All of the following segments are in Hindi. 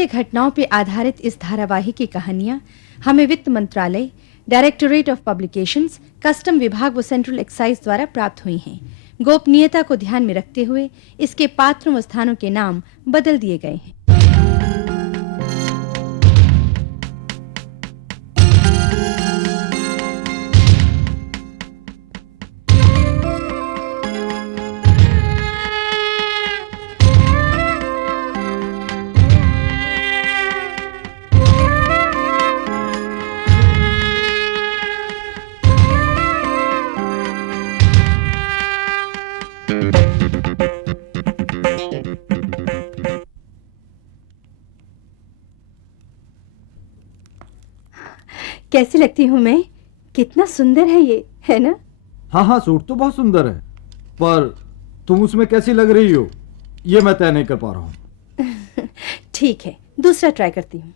सत्य घटनाओं पर आधारित इस धारावाहिक की कहानियां हमें वित्त मंत्रालय, डायरेक्टोरेट ऑफ पब्लिकेशंस, कस्टम विभाग व सेंट्रल एक्साइज द्वारा प्राप्त हुई हैं। गोपनीयता को ध्यान में रखते हुए इसके पात्रों व स्थानों के नाम बदल दिए गए हैं। कैसी लगती हूँ मैं? कितना सुंदर है ये, है ना? हाँ हाँ, सूट तो बहुत सुंदर है, पर तुम उसमें कैसी लग रही हो ये मैं तय नहीं कर पा रहा हूँ। ठीक है, दूसरा ट्राई करती हूँ।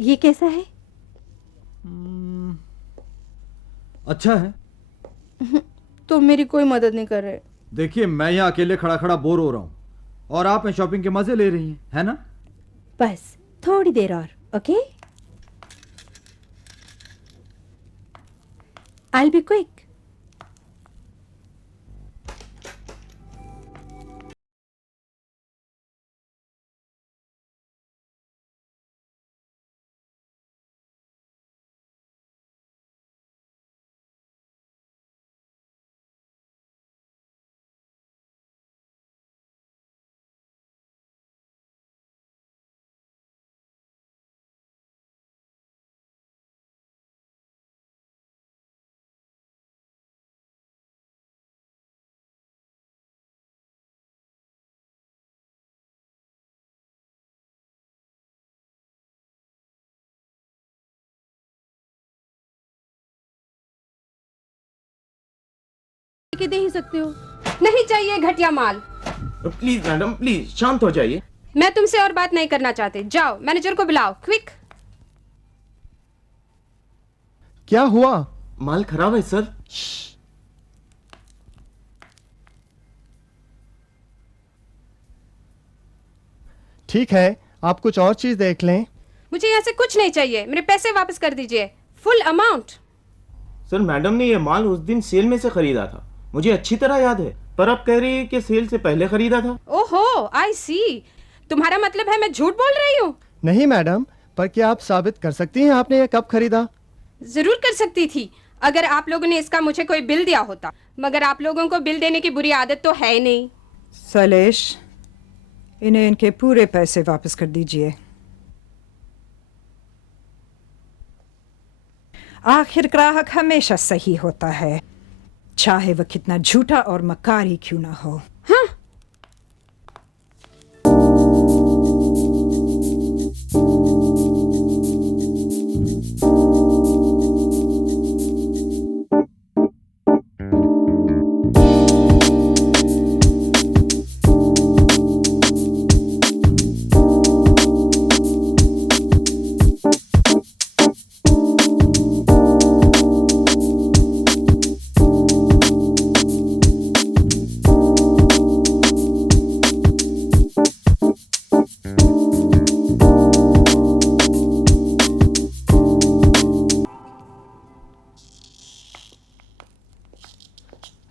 ये कैसा है? अच्छा है। तो मेरी कोई मदद नहीं कर रहे। देखिए, मैं यहाँ अकेले खड़ा खड़ा बोर हो रहा हूँ और आप शॉपिंग के मजे ले रही हैं, है ना? बस थोड़ी देर और, ओके? I'll be quick. के दे ही सकते हो। नहीं चाहिए घटिया माल। प्लीज मैडम, प्लीज शांत हो जाइए। मैं तुमसे और बात नहीं करना चाहते। जाओ, मैनेजर को बुलाओ, क्विक। क्या हुआ? माल खराब है सर। ठीक है, आप कुछ और चीज देख लें। मुझे यहाँ से कुछ नहीं चाहिए, मेरे पैसे वापस कर दीजिए, फुल अमाउंट। सर, मैडम ने ये माल उस दिन सेल में से खरीदा था, मुझे अच्छी तरह याद है, पर अब कह रही है कि सेल से पहले खरीदा था। ओहो, आई सी। तुम्हारा मतलब है मैं झूठ बोल रही हूँ? नहीं मैडम, पर क्या आप साबित कर सकती हैं आपने ये कब खरीदा? जरूर कर सकती थी, अगर आप लोगों ने इसका मुझे कोई बिल दिया होता, मगर आप लोगों को बिल देने की बुरी आदत तो है ही नहीं। सलेश, इन्हें इनके पूरे पैसे वापस कर दीजिए। आखिर ग्राहक हमेशा सही होता है, चाहे वह कितना झूठा और मक्कार ही क्यों ना हो। हाँ?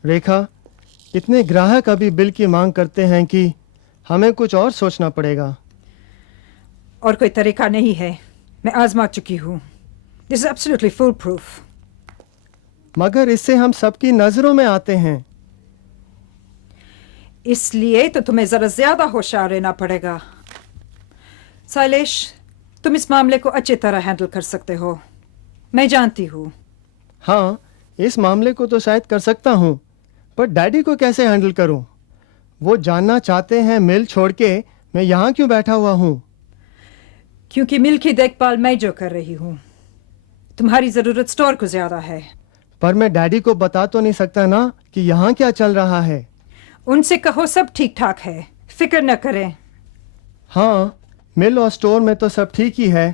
रेखा, इतने ग्राहक अभी बिल की मांग करते हैं कि हमें कुछ और सोचना पड़ेगा। और कोई तरीका नहीं है, मैं आजमा चुकी हूँ। This is absolutely full proof. मगर इससे हम सबकी नजरों में आते हैं। इसलिए तो तुम्हें जरा ज्यादा होशियार रहना पड़ेगा। शैलेश, तुम इस मामले को अच्छी तरह हैंडल कर सकते हो, मैं जानती हूँ। हाँ, इस मामले को तो शायद कर सकता हूँ, पर डैडी को कैसे हैंडल करूँ? वो जानना चाहते हैं मिल छोड़ के मैं यहाँ क्यों बैठा हुआ हूँ। क्योंकि मिल की देखभाल मैं जो कर रही हूँ, तुम्हारी जरूरत स्टोर को ज्यादा है। पर मैं डैडी को बता तो नहीं सकता ना कि यहाँ क्या चल रहा है। उनसे कहो सब ठीक ठाक है, फिक्र न करें। हाँ, मिल और स्टोर में तो सब ठीक ही है,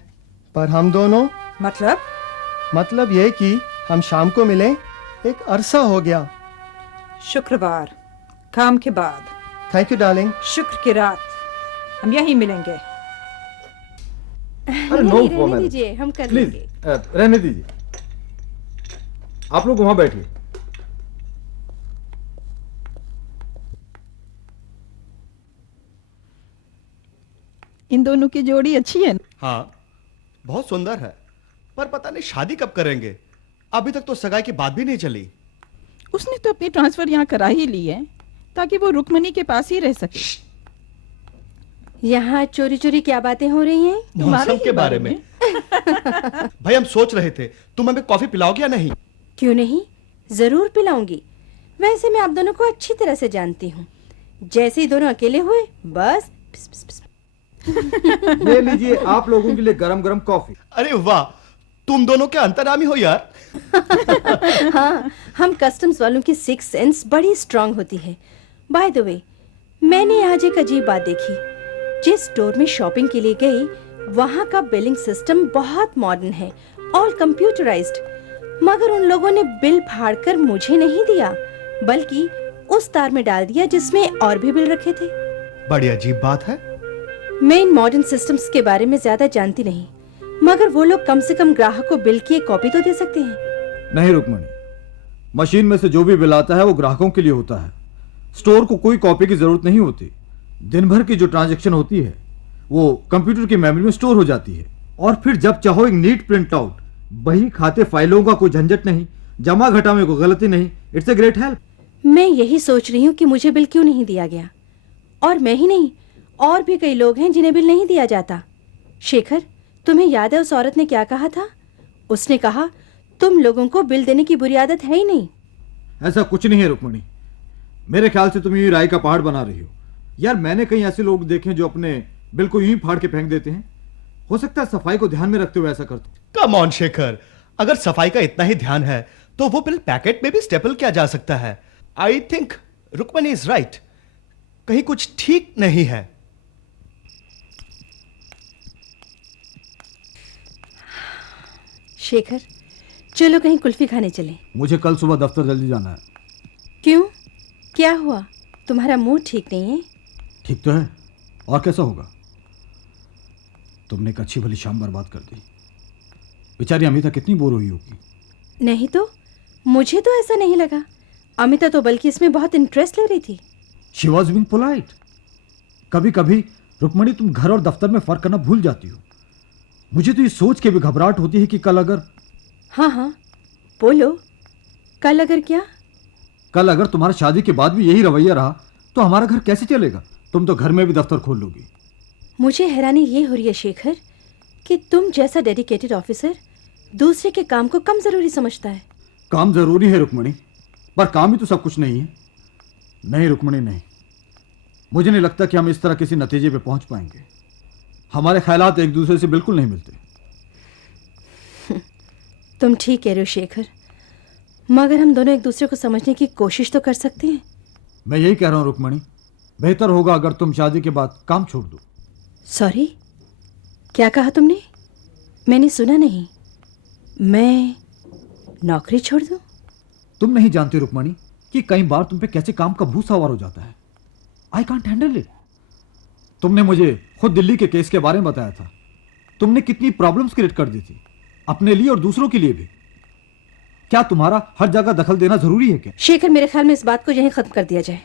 पर हम दोनों, मतलब ये कि हम शाम को मिले, एक अरसा हो गया। शुक्रवार काम के बाद थैंक यू डार्लिंग। शुक्र की रात हम यहीं मिलेंगे। अरे नो नहीं, रहने प्रॉब्लम, दीजिए, हम कर प्लीज लेंगे। रहने दीजिए, आप लोग वहां बैठिए। इन दोनों की जोड़ी अच्छी है। हाँ, बहुत सुंदर है, पर पता नहीं शादी कब करेंगे। अभी तक तो सगाई की बात भी नहीं चली। उसने तो अपनी ट्रांसफर यहाँ करा ही ली है ताकि वो रुक्मणी के पास ही रह सके। यहाँ चोरी चोरी क्या बातें हो रही हैं? तुम्हारे मौसम ही के बारे में। भाई हम सोच रहे थे तुम हमें कॉफी पिलाओगे या नहीं? क्यों नहीं, जरूर पिलाऊंगी। वैसे मैं आप दोनों को अच्छी तरह से जानती हूँ। जैसे ही दोनों अकेले हुए बस पिस, पिस, पिस। ले लीजिए आप लोगों के लिए गरम गरम कॉफी। अरे वाह, तुम दोनों के अंतर्यामी हो यार। हाँ, हम कस्टम्स वालों की सिक्स सेंस बड़ी स्ट्रांग होती है। बाय द वे, मैंने आज एक अजीब बात देखी। जिस स्टोर में शॉपिंग के लिए गई, वहाँ का बिलिंग सिस्टम बहुत मॉडर्न है, ऑल कंप्यूटराइज्ड। मगर उन लोगों ने बिल फाड़कर मुझे नहीं दिया, बल्कि उस तार में डाल दिया जिसमें और भी बिल रखे थे। बड़ी अजीब बात है। मैं इन मॉडर्न सिस्टम्स के बारे में ज्यादा जानती नहीं, मगर वो लोग कम से कम ग्राहक को बिल की एक कॉपी तो दे सकते हैं। नहीं रुक्मणी, मशीन में से जो भी बिल आता है वो ग्राहकों के लिए होता है। स्टोर को कोई कॉपी की जरूरत नहीं होती। दिन भर की जो ट्रांजैक्शन होती है वो कंप्यूटर की मेमोरी में स्टोर हो जाती है, और फिर जब चाहो एक नीट प्रिंट आउट, बही खाते फाइलों का कोई झंझट नहीं, जमा घटा में कोई गलती नहीं। It's a great help. मैं यही सोच रही हूँ कि मुझे बिल क्यों नहीं दिया गया। और मैं ही नहीं, और भी कई लोग हैं जिन्हें बिल नहीं दिया जाता। शेखर, तुम्हें याद है उस औरत ने क्या कहा था? उसने कहा तुम लोगों को बिल देने की बुरी आदत है ही नहीं। ऐसा कुछ नहीं है रुक्मणी, मेरे ख्याल से तुम यूं राई का पहाड़ बना रही हो। यार मैंने कई ऐसे लोग देखे जो अपने बिल को यूं ही फाड़ के फेंक देते हैं। हो सकता है सफाई को ध्यान में रखते हुए ऐसा करते। कम ऑन शेखर, अगर सफाई का इतना ही ध्यान है तो वो बिल पैकेट में भी स्टेपल किया जा सकता है। I think Rukmini is right, कहीं कुछ ठीक नहीं है। शेखर, चलो कहीं कुल्फी खाने चले। मुझे कल सुबह दफ्तर जल्दी जाना है। क्यों, क्या हुआ? तुम्हारा मूड ठीक नहीं है? ठीक तो है, और कैसा होगा? तुमने एक अच्छी भली शाम बर्बाद कर दी। बेचारी अमिता कितनी बोर हुई होगी। नहीं तो, मुझे तो ऐसा नहीं लगा। अमिता तो बल्कि इसमें बहुत इंटरेस्ट ले रही थी। She was being polite. कभी कभी रुक्मणी तुम घर और दफ्तर में फर्क करना भूल जाती हो। मुझे तो ये सोच के भी घबराहट होती है कि कल अगर हाँ हाँ, बोलो। कल अगर क्या? कल अगर तुम्हारा शादी के बाद भी यही रवैया रहा तो हमारा घर कैसे चलेगा? तुम तो घर में भी दफ्तर खोल लोगी। मुझे हैरानी ये हो रही है शेखर कि तुम जैसा डेडिकेटेड ऑफिसर दूसरे के काम को कम जरूरी समझता है। काम जरूरी है रुक्मणी, पर काम ही तो सब कुछ नहीं है। नहीं रुक्मणी नहीं, मुझे नहीं लगता कि हम इस तरह किसी नतीजे पे पहुंच पाएंगे। हमारे ख्यालात एक दूसरे से बिल्कुल नहीं मिलते। तुम ठीक कह रहे हो शेखर, मगर हम दोनों एक दूसरे को समझने की कोशिश तो कर सकते हैं। मैं यही कह रहा हूं रुक्मणी, बेहतर होगा अगर तुम शादी के बाद काम छोड़ दो। सॉरी, क्या कहा तुमने? मैंने सुना नहीं। मैं नौकरी छोड़ दूं? तुम नहीं जानती रुक्मणी कि कई बार तुम पे कैसे काम का भूत सवार हो जाता है। I can't handle it. तुमने मुझे खुद दिल्ली के केस के बारे में बताया था। तुमने कितनी प्रॉब्लम्स क्रिएट कर दी थी, अपने लिए और दूसरों के लिए भी। क्या तुम्हारा हर जगह दखल देना जरूरी है क्या? शेखर, मेरे ख्याल में इस बात को यहीं खत्म कर दिया जाए।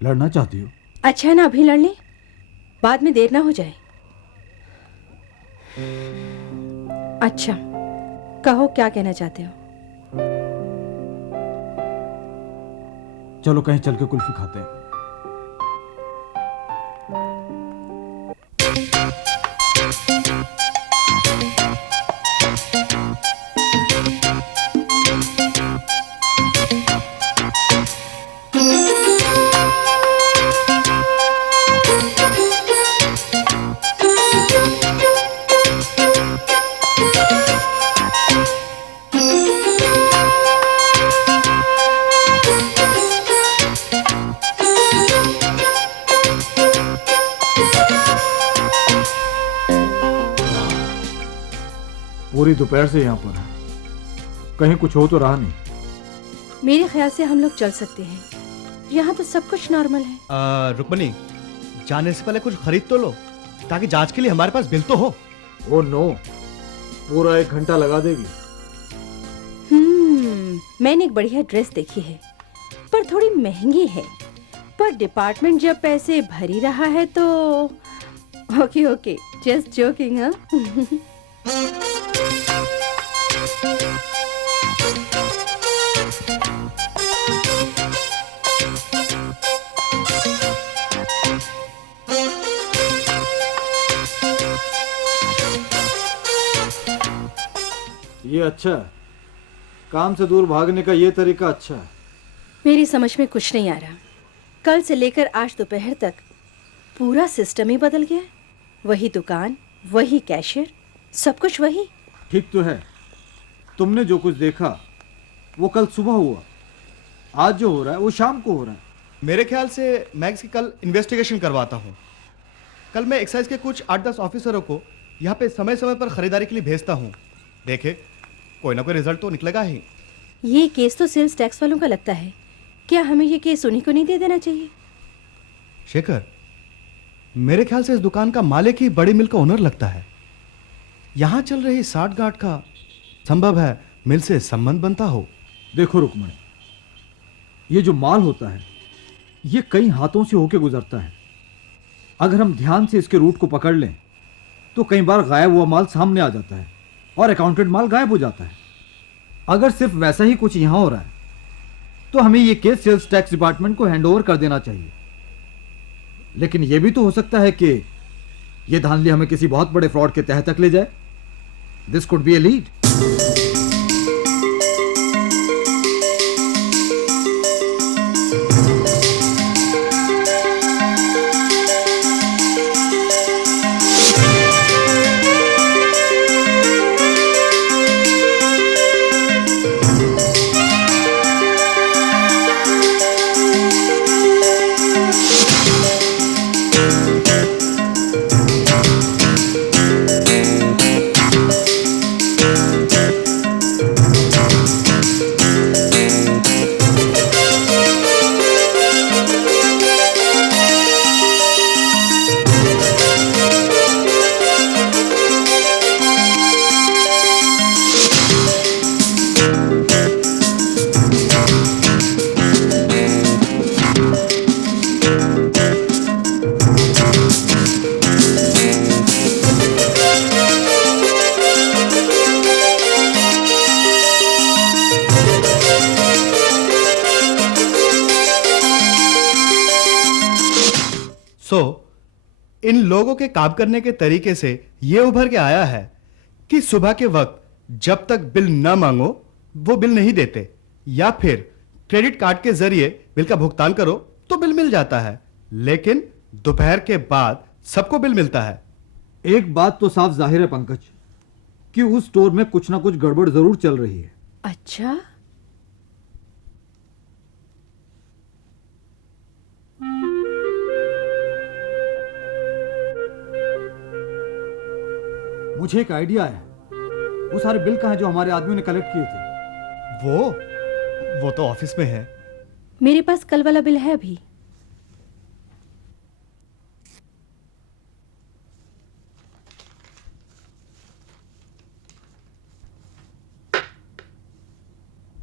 लड़ना चाहती हो? अच्छा है ना, अभी लड़ लें, बाद में देर ना हो जाए। अच्छा, कहो क्या कहना चाहते हो? चलो कहीं चल के कुल्फी खाते हैं। पूरी दोपहर से यहाँ पर है, कहीं कुछ हो तो रहा नहीं। मेरे ख्याल से हम लोग चल सकते हैं। यहाँ तो सब कुछ नॉर्मल है। रुक्मणी, जाने से पहले कुछ खरीद तो लो, ताकि जांच के लिए हमारे पास बिल तो हो। ओ नो, पूरा 1 घंटा लगा देगी। मैंने एक बढ़िया ड्रेस देखी है, पर थोड़ी महंगी है। पर डिपार्टमेंट जब पैसे भर ही रहा है तो ओके ओके, जस्ट जोकिंग। हाँ ये अच्छा है, काम से दूर भागने का ये तरीका अच्छा है। मेरी समझ में कुछ नहीं आ रहा। कल से लेकर आज दोपहर तक पूरा सिस्टम ही बदल गया। वही दुकान, वही कैशियर, सब कुछ वही। ठीक तो है, तुमने जो कुछ देखा वो कल सुबह हुआ, आज जो हो रहा है वो शाम को हो रहा है। मेरे ख्याल से मैं इसकी कल इन्वेस्टिगेशन करवाता हूँ। कल मैं एक्साइज के कुछ 8-10 ऑफिसरों को यहाँ पे समय समय पर खरीदारी के लिए भेजता हूँ। देखे, कोई ना कोई रिजल्ट तो निकलेगा ही। ये केस तो सेल्स टैक्स वालों का लगता है। क्या हमें ये केस उन्हीं को नहीं दे देना चाहिए? शेखर, मेरे ख्याल से इस दुकान का मालिक ही बड़ी मिल का ओनर लगता है। यहाँ चल रही साठ-गांठ का संभव है मिल से संबंध बनता हो। देखो रुक्मणी, ये जो माल होता है ये कई हाथों से होके गुजरता है। अगर हम ध्यान से इसके रूट को पकड़ लें तो कई बार गायब हुआ माल सामने आ जाता है और अकाउंटेड माल गायब हो जाता है। अगर सिर्फ वैसा ही कुछ यहाँ हो रहा है तो हमें ये केस सेल्स टैक्स डिपार्टमेंट को हैंड ओवर कर देना चाहिए। लेकिन यह भी तो हो सकता है कि यह धांधली हमें किसी बहुत बड़े फ्रॉड के तह तक ले जाए। This could be a lead. इन लोगों के काम करने के तरीके से यह उभर के आया है कि सुबह के वक्त जब तक बिल न मांगो वो बिल नहीं देते, या फिर क्रेडिट कार्ड के जरिए बिल का भुगतान करो तो बिल मिल जाता है, लेकिन दोपहर के बाद सबको बिल मिलता है। एक बात तो साफ जाहिर है पंकज कि उस स्टोर में कुछ ना कुछ गड़बड़ जरूर चल रही है। अच्छा, मुझे एक आइडिया है। वो सारे बिल कहाँ हैं जो हमारे आदमियों ने कलेक्ट किए थे? वो तो ऑफिस में है। मेरे पास कल वाला बिल है अभी।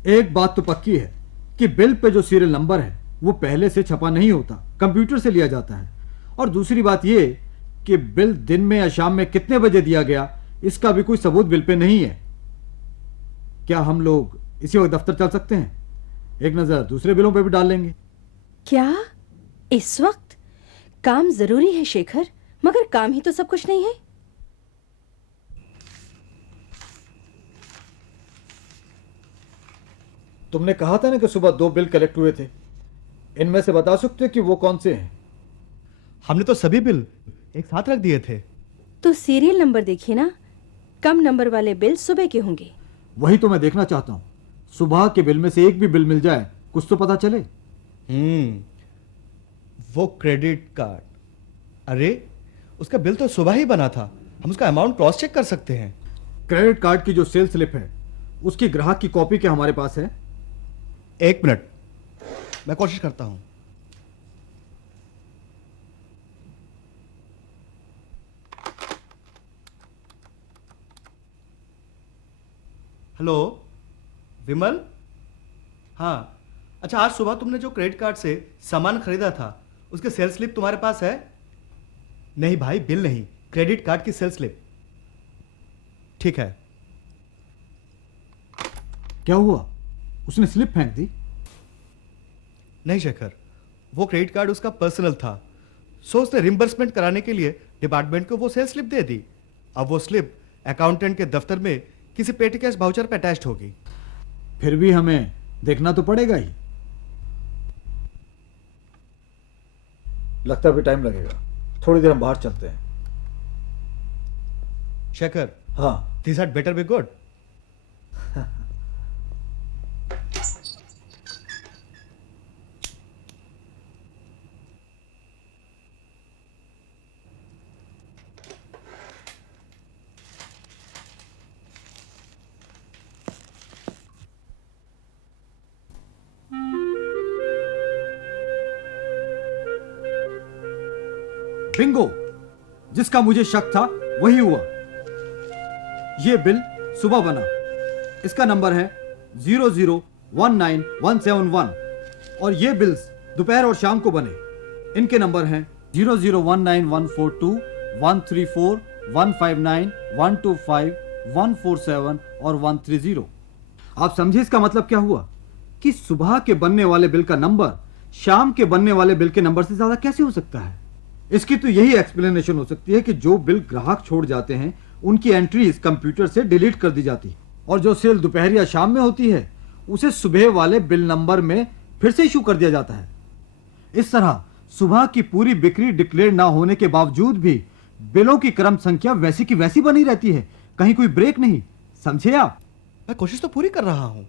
एक बात तो पक्की है कि बिल पे जो सीरियल नंबर है वो पहले से छपा नहीं होता, कंप्यूटर से लिया जाता है। और दूसरी बात ये कि बिल दिन में या शाम में कितने बजे दिया गया इसका भी कोई सबूत बिल पे नहीं है। क्या हम लोग इसी वक्त दफ्तर चल सकते हैं? एक नजर दूसरे बिलों पे भी डाल लेंगे। क्या इस वक्त? काम जरूरी है शेखर, मगर काम ही तो सब कुछ नहीं है। तुमने कहा था ना कि सुबह 2 बिल कलेक्ट हुए थे, इनमें से बता सकते हो कि वो कौन से हैं? हमने तो सभी बिल एक साथ रख दिए थे। तो सीरियल नंबर देखिए ना, कम नंबर वाले बिल सुबह के होंगे। वही तो मैं देखना चाहता हूं। सुबह के बिल में से एक भी बिल मिल जाए, कुछ तो पता चले। वो क्रेडिट कार्ड, अरे उसका बिल तो सुबह ही बना था, हम उसका अमाउंट क्रॉस चेक कर सकते हैं। क्रेडिट कार्ड की जो सेल स्लिप है उसकी ग्राहक की कॉपी क्या हमारे पास है? एक मिनट, मैं कोशिश करता हूं। हेलो विमल। हाँ, अच्छा, आज सुबह तुमने जो क्रेडिट कार्ड से सामान खरीदा था उसके सेल्स स्लिप तुम्हारे पास है? नहीं भाई, बिल नहीं, क्रेडिट कार्ड की सेल्स स्लिप। ठीक है। क्या हुआ? उसने स्लिप फेंक दी? नहीं शेखर, वो क्रेडिट कार्ड उसका पर्सनल था, सो उसने रिम्बर्समेंट कराने के लिए डिपार्टमेंट को वो सेल्स स्लिप दे दी। अब वो स्लिप अकाउंटेंट के दफ्तर में किसी पेटी कैश वाउचर पे अटैच्ड होगी। फिर भी हमें देखना तो पड़ेगा ही। लगता है भी टाइम लगेगा, थोड़ी देर हम बाहर चलते हैं। शेखर, हाँ, this had better be good. Bingo, जिसका मुझे शक था वही हुआ। ये बिल सुबह बना, इसका नंबर है 0019171 और ये बिल्स दोपहर और शाम को बने, इनके नंबर हैं 0019142 134 159 125 147 और 130। आप समझे इसका मतलब क्या हुआ? कि सुबह के बनने वाले बिल का नंबर शाम के बनने वाले बिल के नंबर से ज्यादा कैसे हो सकता है? इसकी तो यही एक्सप्लेनेशन हो सकती है कि जो बिल ग्राहक छोड़ जाते हैं उनकी एंट्रीज कंप्यूटर से डिलीट कर दी जाती है और जो सेल दोपहर या शाम में होती है उसे सुबह वाले बिल नंबर में फिर से इशू कर दिया जाता है। इस तरह सुबह की पूरी बिक्री डिक्लेयर ना होने के बावजूद भी बिलों की क्रम संख्या वैसी की वैसी बनी रहती है, कहीं कोई ब्रेक नहीं। समझे आप? मैं कोशिश तो पूरी कर रहा हूं।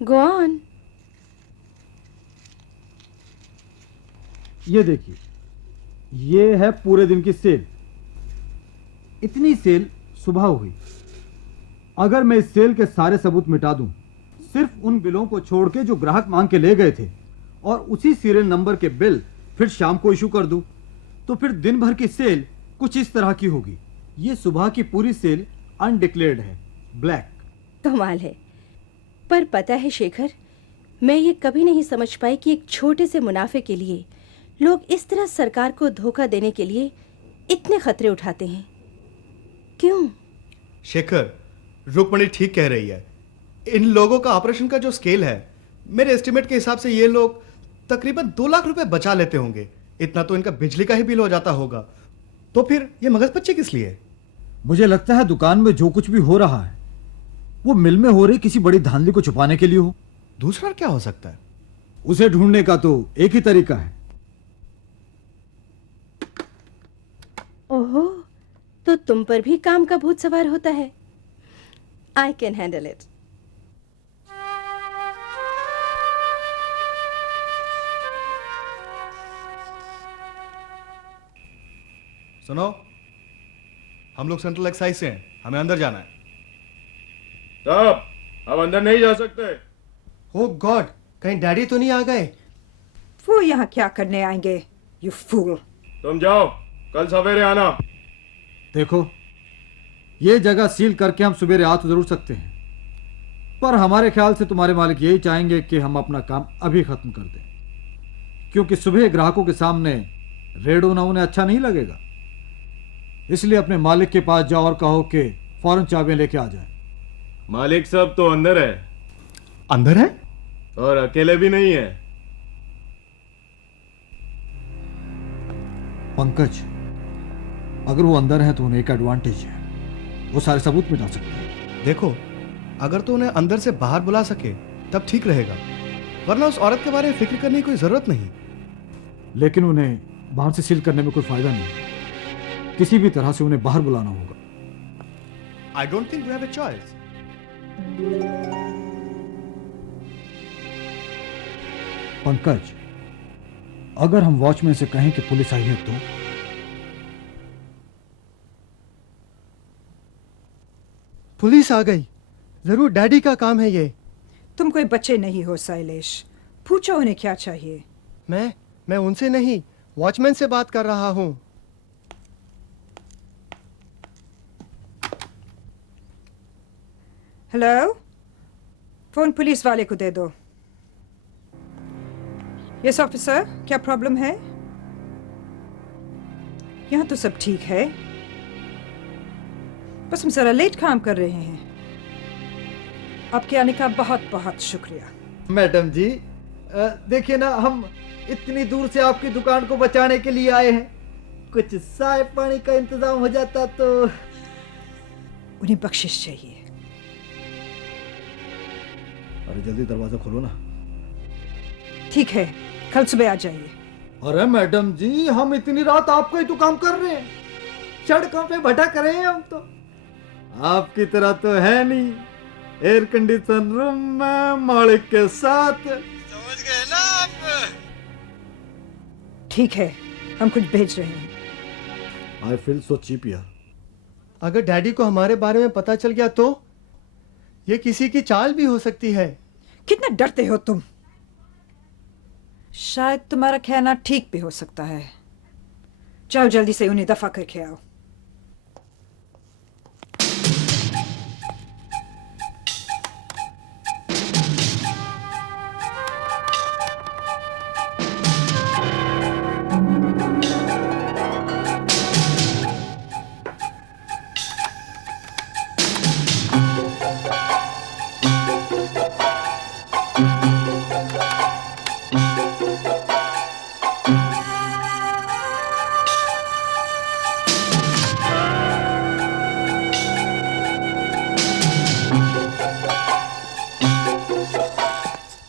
Go on. ये देखिए, ये है पूरे दिन की सेल। इतनी सेल सुबह हुई। अगर मैं इस सेल के सारे सबूत मिटा दूं, सिर्फ उन बिलों को छोड़ के जो ग्राहक मांग के ले गए थे, और उसी सीरियल नंबर के बिल फिर शाम को इशू कर दूं, तो फिर दिन भर की सेल कुछ इस तरह की होगी। ये सुबह की पूरी सेल अनडिक्लेयर्ड है, ब्लैक। कमाल है। पर पता है शेखर, मैं ये कभी नहीं समझ पाई कि एक छोटे से मुनाफे के लिए लोग इस तरह सरकार को धोखा देने के लिए इतने खतरे उठाते हैं। क्यों? शेखर, रुक्मणी ठीक कह रही है। इन लोगों का ऑपरेशन का जो स्केल है, मेरे एस्टिमेट के हिसाब से ये लोग तकरीबन 2 लाख रुपए बचा लेते होंगे। इतना तो इनका बिजली का ही बिल हो जाता होगा। तो फिर ये मगजपच्ची किस लिए? मुझे लगता है दुकान में जो कुछ भी हो रहा है वो मिल में हो रही किसी बड़ी धांधली को छुपाने के लिए हो। दूसरा क्या हो सकता है? उसे ढूंढने का तो एक ही तरीका है। ओहो, तो तुम पर भी काम का भूत सवार होता है। I can handle it. सुनो, हम लोग सेंट्रल एक्साइज से हैं, हमें अंदर जाना है। तब अब अंदर नहीं जा सकते। ओह गॉड, कहीं डैडी तो नहीं आ गए? वो यहाँ क्या करने आएंगे? You fool. तुम जाओ, कल सवेरे आना। देखो, ये जगह सील करके हम सवेरे आ तो जरूर सकते हैं, पर हमारे ख्याल से तुम्हारे मालिक यही चाहेंगे कि हम अपना काम अभी खत्म कर दें, क्योंकि सुबह ग्राहकों के सामने रेड होना उन्हें अच्छा नहीं लगेगा। इसलिए अपने मालिक के पास जाओ और कहो कि फौरन चाबियां लेके आ जाए। मालिक सब तो अंदर है, अंदर है? और अकेले भी नहीं है। पंकज, अगर वो अंदर है तो उन्हें एक एडवांटेज है, वो सारे सबूत मिटा सकते हैं। देखो, अगर तो उन्हें अंदर से बाहर बुला सके तब ठीक रहेगा, वरना उस औरत के बारे में फिक्र करने की कोई जरूरत नहीं। लेकिन उन्हें बाहर से सील करने में कोई फायदा नहीं, किसी भी तरह से उन्हें बाहर बुलाना होगा। I don't think we have a choice. Pankaj, अगर हम वॉचमैन से कहें कि पुलिस आई है तो? पुलिस आ गई। जरूर डैडी का काम है ये। तुम कोई बच्चे नहीं हो शैलेश। पूछो उन्हें क्या चाहिए। मैं उनसे नहीं, वॉचमैन से बात कर रहा हूँ। हेलो, फोन पुलिस वाले को दे दो। यस ऑफिसर, क्या प्रॉब्लम है? यहाँ तो सब ठीक है, बस हम जरा लेट काम कर रहे हैं। आपके आने का बहुत बहुत शुक्रिया। मैडम जी, देखिए ना, हम इतनी दूर से आपकी दुकान को बचाने के लिए आए हैं। कुछ चाय पानी का इंतजाम हो जाता तो। उन्हें बख्शिश चाहिए। अरे जल्दी दरवाजा खोलो ना। ठीक है, कल सुबह आ जाइए। अरे मैडम जी, हम इतनी रात आपका ही तो काम कर रहे हैं, सड़कों पे भटक रहे हैं हम तो। आपकी तरह तो है नहीं, एयर कंडीशन रूम में मालिक के साथ। समझ गए ना आप? ठीक है, हम कुछ भेज रहे हैं। आई फील सो चीप यार। अगर डैडी को हमारे बारे में पता चल गया तो ये किसी की चाल भी हो सकती है। कितना डरते हो तुम। शायद तुम्हारा कहना ठीक भी हो सकता है। जाओ जल्दी से उन्हें दफा करके आओ।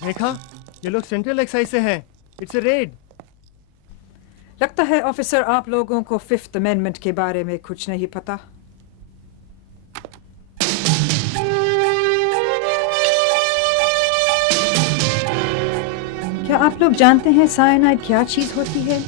देखा, ये लोग सेंट्रल एक्साइज से हैं। It's a red. लगता है ऑफिसर आप लोगों को फिफ्थ अमेंडमेंट के बारे में कुछ नहीं पता। क्या आप लोग जानते हैं साइनाइड क्या चीज होती है?